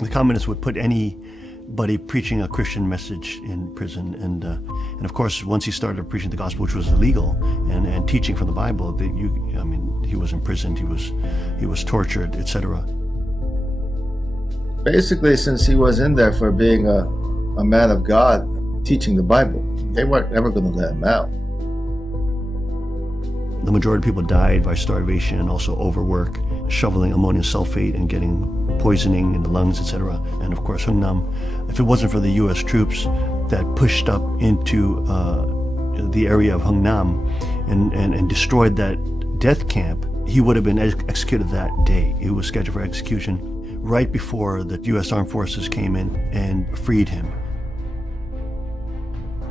The communists would put anybody preaching a Christian message in prison, and of course, once he started preaching the gospel, which was illegal, and teaching from the Bible, he was imprisoned, he was tortured, etc. Basically, since he was in there for being a man of God, teaching the Bible, they weren't ever going to let him out. The majority of people died by starvation and also overwork, shoveling ammonium sulfate and getting poisoning in the lungs, etc. And of course, Hungnam, if it wasn't for the U.S. troops that pushed up into the area of Hungnam and destroyed that death camp, he would have been executed that day. He was scheduled for execution right before the U.S. Armed Forces came in and freed him.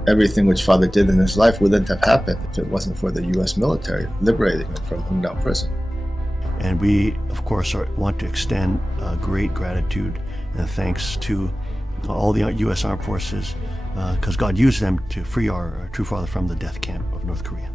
Everything which Father did in his life wouldn't have happened if it wasn't for the U.S. military liberating him from Hungnam prison. And we, of course, want to extend great gratitude and thanks to all the U.S. Armed Forces, because God used them to free our true father from the death camp of North Korea.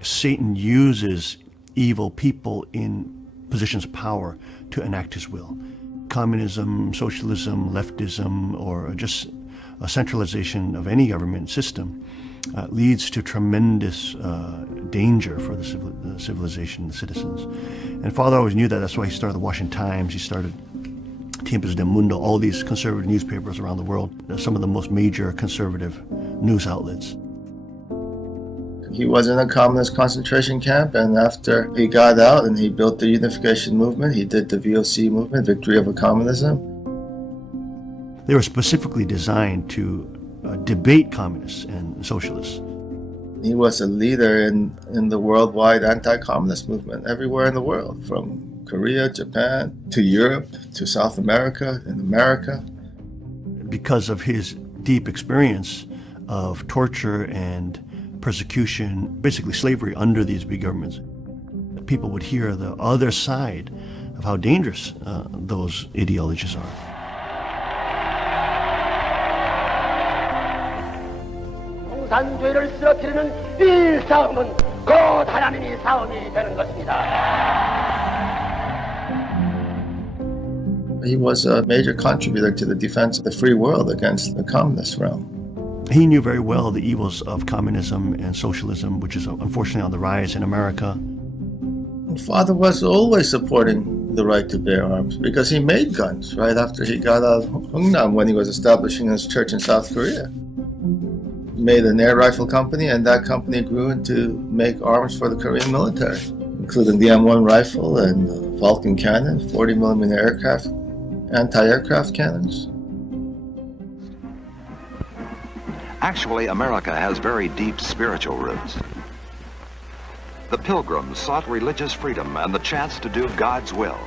Satan uses evil people in positions of power to enact his will. Communism, socialism, leftism, or just a centralization of any government system leads to tremendous danger for the civilization, the citizens. And Father always knew that. That's why he started the Washington Times. He started Tiempos del Mundo, all these conservative newspapers around the world, some of the most major conservative news outlets. He was in a communist concentration camp, and after he got out and he built the unification movement, he did the VOC movement, Victory Over Communism. They were specifically designed to debate communists and socialists. He was a leader in the worldwide anti-communist movement everywhere in the world, from Korea, Japan, to Europe, to South America, and America. Because of his deep experience of torture and persecution, basically slavery under these big governments, people would hear the other side of how dangerous those ideologies are. 공산주의를 쓰러뜨리는 이 싸움은 곧 하나님의 싸움이 되는 것입니다. He was a major contributor to the defense of the free world against the communist realm. He knew very well the evils of communism and socialism, which is unfortunately on the rise in America. Father was always supporting the right to bear arms because he made guns right after he got out of Hungnam when he was establishing his church in South Korea. He made an air rifle company, and that company grew into make arms for the Korean military, including the M1 rifle and the Vulcan cannon, 40mm aircraft, anti-aircraft cannons. Actually, America has very deep spiritual roots. The Pilgrims sought religious freedom and the chance to do God's will.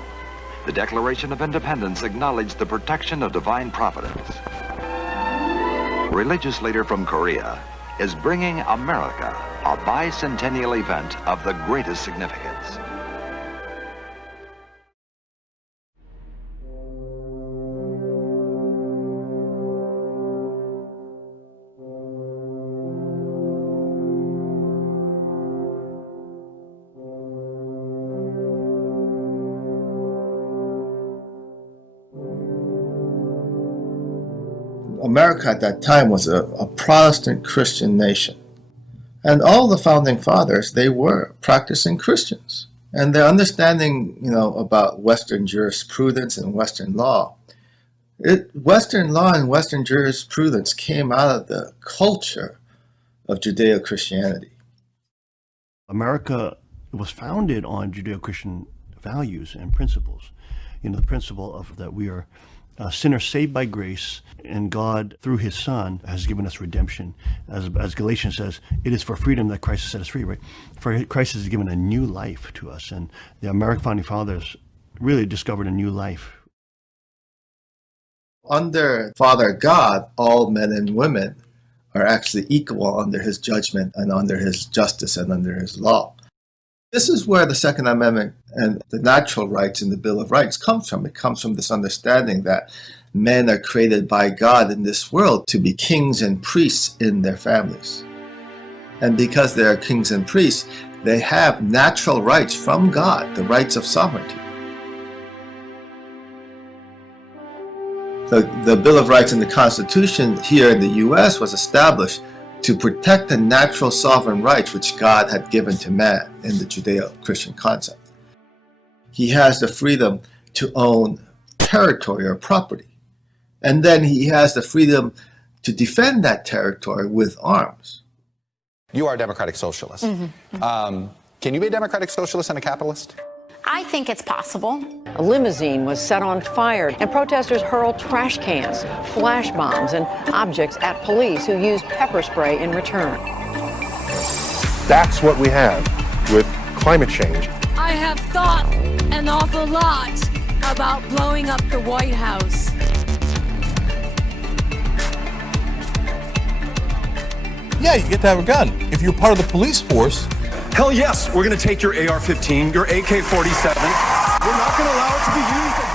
The Declaration of Independence acknowledged the protection of divine providence. Religious leader from Korea is bringing America a bicentennial event of the greatest significance. America at that time was a Protestant Christian nation. And all the founding fathers, they were practicing Christians. And their understanding, about Western jurisprudence and Western law, Western law and Western jurisprudence came out of the culture of Judeo-Christianity. America was founded on Judeo-Christian values and principles. The principle of that we are sinners saved by grace, and God, through his Son, has given us redemption. As Galatians says, it is for freedom that Christ has set us free, right? For Christ has given a new life to us, and the American founding fathers really discovered a new life. Under Father God, all men and women are actually equal under his judgment and under his justice and under his law. This is where the Second Amendment and the natural rights in the Bill of Rights comes from. It comes from this understanding that men are created by God in this world to be kings and priests in their families. And because they are kings and priests, they have natural rights from God, the rights of sovereignty. The Bill of Rights and the Constitution here in the U.S. was established to protect the natural sovereign rights which God had given to man in the Judeo-Christian concept. He has the freedom to own territory or property. And then he has the freedom to defend that territory with arms. You are a democratic socialist. Can you be a democratic socialist and a capitalist? I think it's possible. A limousine was set on fire, and protesters hurled trash cans, flash bombs, and objects at police who used pepper spray in return. That's what we have with climate change. I have thought an awful lot about blowing up the White House. Yeah, you get to have a gun. If you're part of the police force. Hell yes, we're going to take your AR-15, your AK-47. We're not going to allow it to be used